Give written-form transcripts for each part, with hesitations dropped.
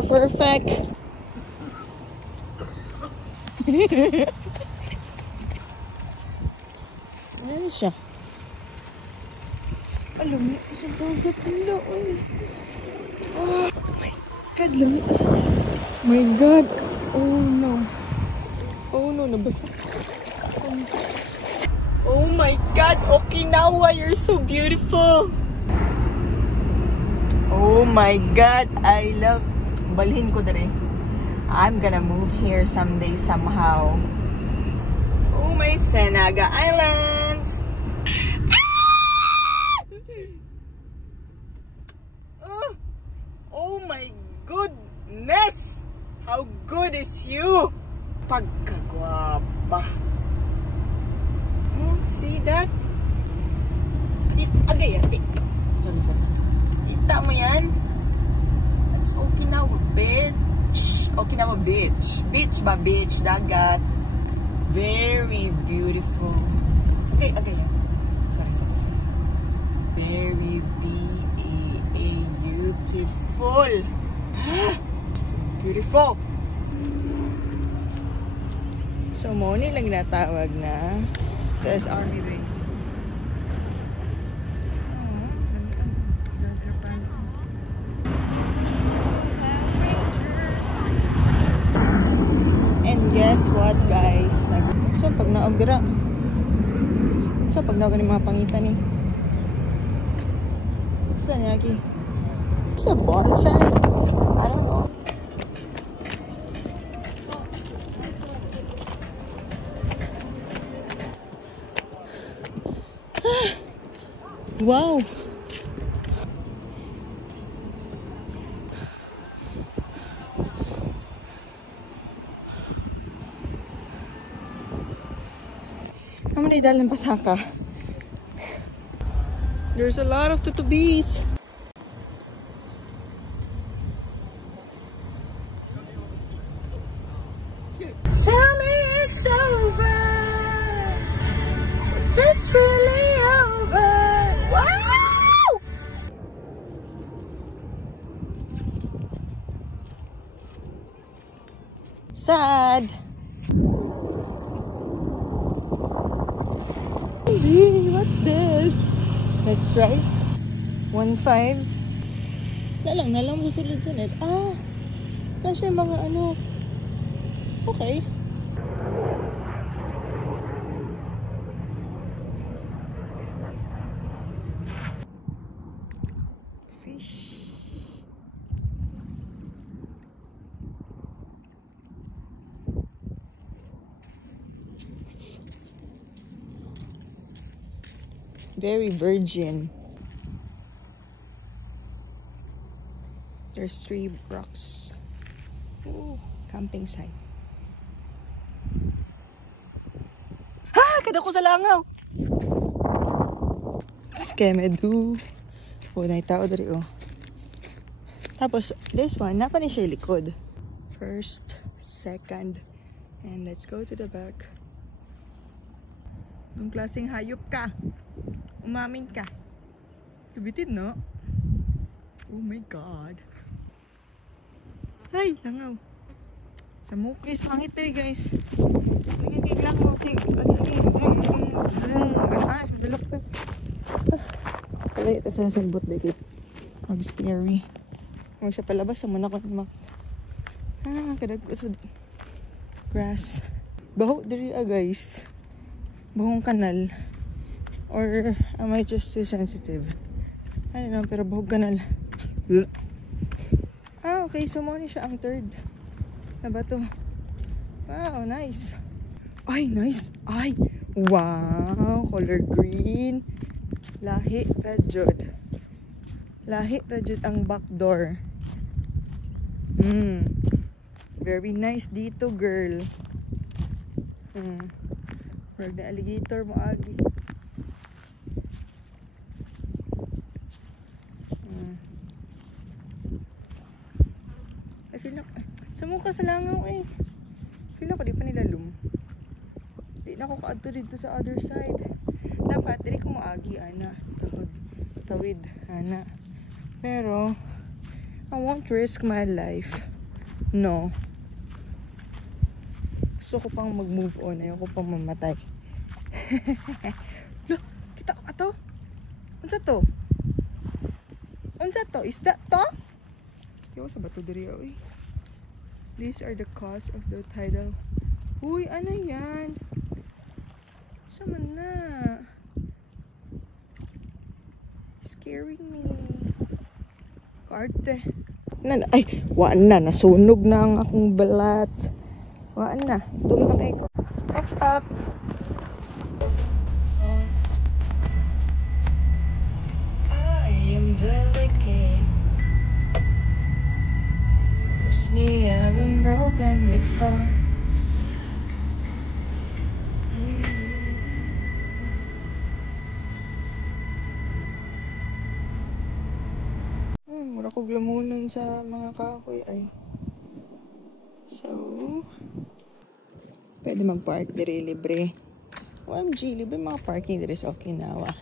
Perfect. Ano siya? Alam mo, isang dagat nila. Oh my God, lamig. My God. Oh no. Oh no, nabasa. Oh my God, Okinawa, you're so beautiful. Oh my God, I love. Balhin ko dere. I'm gonna move here someday somehow. Oh my Senaga Islands. Oh my goodness! How good is you? Pagkagwapa. Oh, see that? Agay. Sorry. Kita mo yan? It's Okinawa Beach. Okinawa Beach. Beach ba? Beach. Dagat. Very beautiful. Agay. Sorry. Very beautiful. So beautiful. So, mo nilang natawag na sa Army Base. And guess what, guys? So, pag naogra. So, pag naogra ni mga pangitan ni. Saan niya, Aki? Sa bonsai? I don't know. Wow! Naman ay dalang pasaka. There's a lot of tutubis. Tell me it's over. If it's really over. Wow! Sad. Gee, what's this? Let's try. 1.5. Nalang susunod sa net. Nasa mga ano. Okay. Fish. Very virgin. There's 3 rocks. Ooh, camping site. Kada ko sa langaw. Kemedu. Oh, naitao dari oh. Tapos, this one, napa ni siya likod. First, second, and let's go to the back. Nung klaseng hayop ka. Umamin ka. Tubitin, no? Oh my God. Ay, langaw. Sa mukis, pangit rin guys. Nagigig lang mo. Sige, anas, madalok pa. Kalay, ito sa nasambot, bakit? Mag-scary. Huwag siya palabas, naman ako naman. Kadag ko sa grass. Baho diri guys. Bahong kanal. Or am I just too sensitive? I don't know, pero bahong kanal. Okay, so muna siya ang third. Na ba to? Wow, nice. Ay, nice. Ay, wow. Color green. Lahi rajud. Lahi rajud ang back door. Very nice dito, girl. Wag na alligator mo agi. I feel like sa mukha sa langaw eh. Feel ako di pa nilalum. Di na ako kaadto dito sa other side. Dapat dili ko maagi ana. Tawid ana. Pero I won't risk my life. No. Gusto ko pang mag-move on. Ayoko pang mamatay. Look, kita ko ato. Unsa to? Unsa to? Is that to? Yo, sa bato diri oy. These are the cause of the tidal. Uy, ano yan? Sama na. Scaring me. Karte. Ay, waan na. Nasunog na ang akong balat. Waan na. Tumamig. Next up. I am delicate. Me, I've been broken before. Mura ko glamunan sa mga kahoy ay. So, pwede mag-park diri libre. OMG, libre mga parking diri sa Okinawa.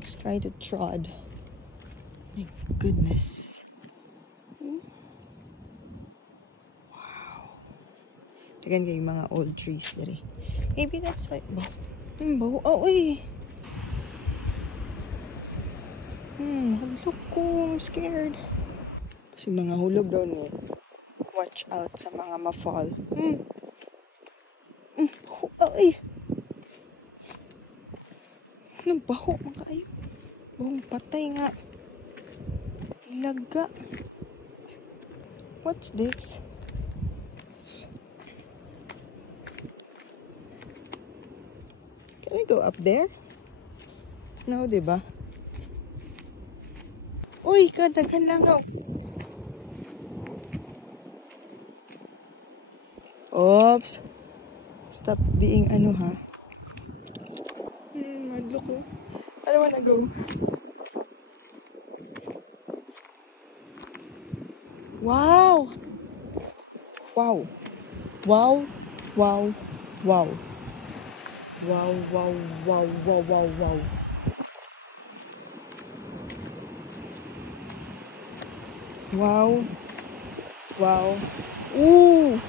Let's try to trod. My goodness. Again, kayo mga old trees diri. Maybe that's why. Baho. Oh, uy. Look ko. I'm scared. Kasi mga hulog daw ni. Watch out sa mga ma-fall. Ay. Anong baho mga kayo? Bahong patay nga. Ilaga. What's this? Can I go up there? No, diba? Uy, kadaghan langaw. Oops. Stop being ano ha. Madlo ko. I don't wanna go. Wow! Wow! Wow! Wow! Wow! Wow, wow, wow, wow, wow, wow. Wow. Wow. Ooh!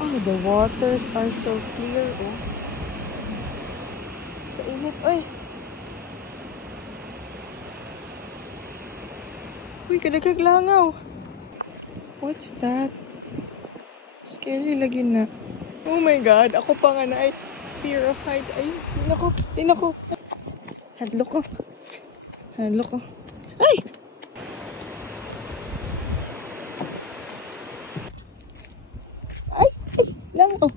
Oh, the waters are so clear, oh. Kainit, oy. Uy, kadagaglangaw. What's that? Scary lagi na. Oh my God, ako pa nga na ay fear of heights. Ay, tinako. Hadlo ko. Ay! Ay! Langaw.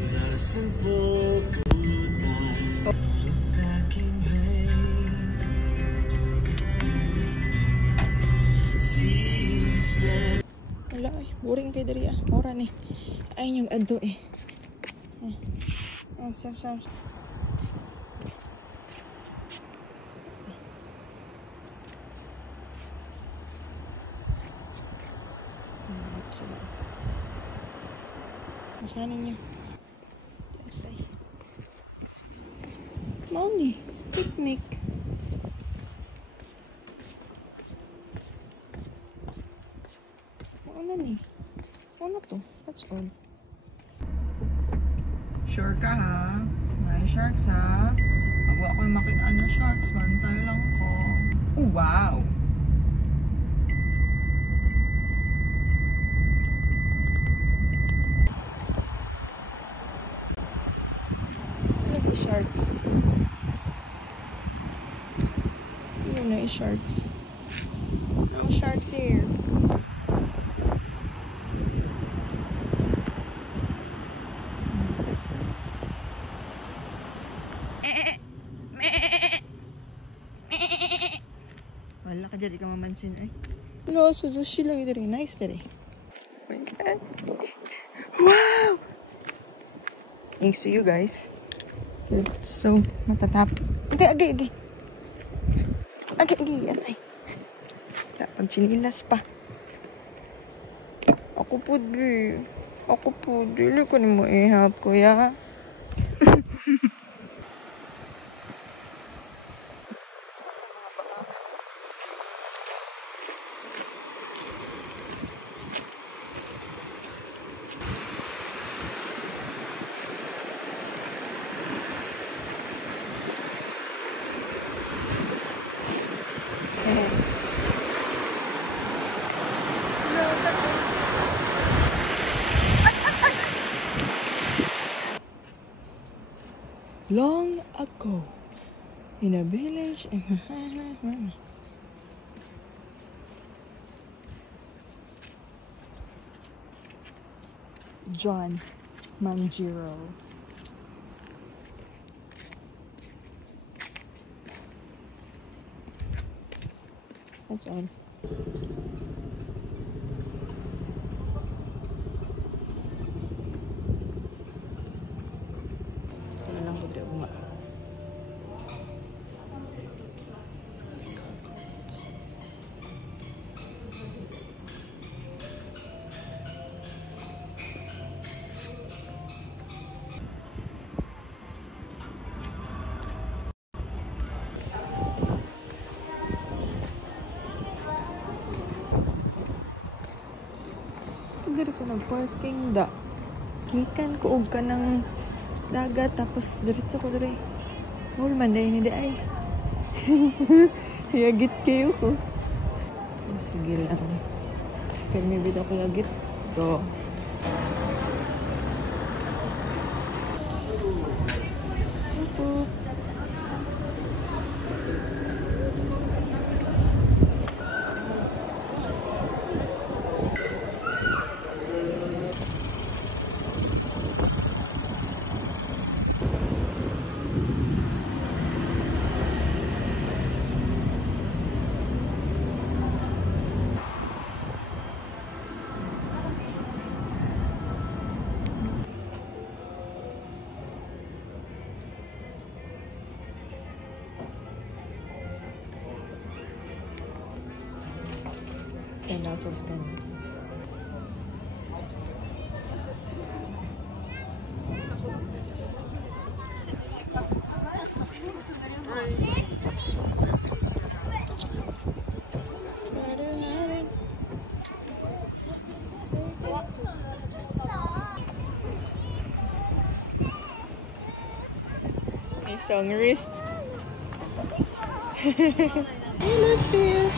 Without a simple goodbye, look back in vain. Wala ay, boring kayo dari ah. Mura ni. Ayun yung ado eh. Sam. Hanap sila. Masanin niyo. Mau ni. Picnic. Ano ni? Ano to? That's all. Sure ka ha? May sharks ha? Ako yung makita na sharks. Bantay lang ko. Oh, wow! Lagi sharks. Yun na sharks. No sharks here. Wala ka dyan, ikaw mamansin ay. No, sushi lagi dari. Nice dari. Oh my God. Wow! Thanks to you guys. So, matatap. Agay. Atay. Pag chinilas pa. Ako po, be. Ako po, dili ko ni mo ihap, kuya. Long ago, in a village. John Manjiro. That's all. Ano lang ko dito nga. Dili ko nag-parking da. Gikan ko og ka ng dagat tapos diretso ko dire. Mall man day ni day. Yagit kayo ko. Sige lang. Pero may bida ko lagit. So. Out of 10. Isang wrist. Taylor Swift.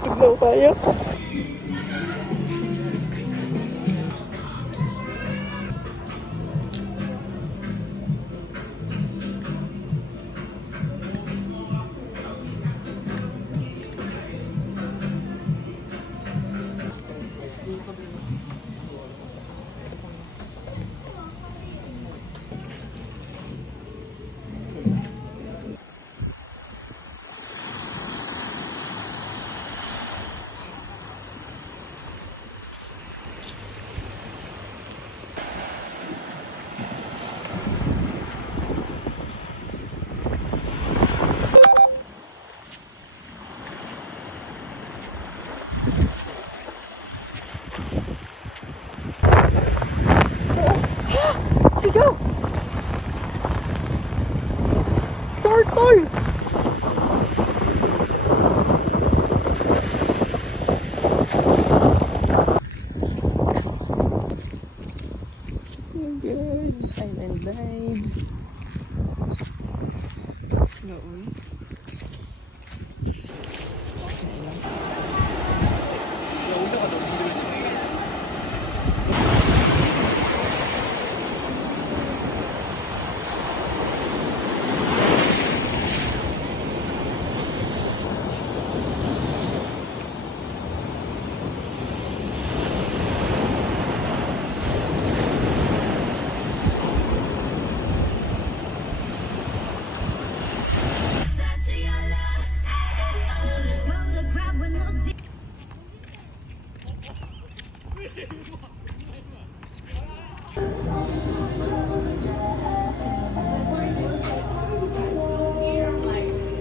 Tugnaw kayo. Sigaw! Turtle! Oh my God! Island vibe. Hello,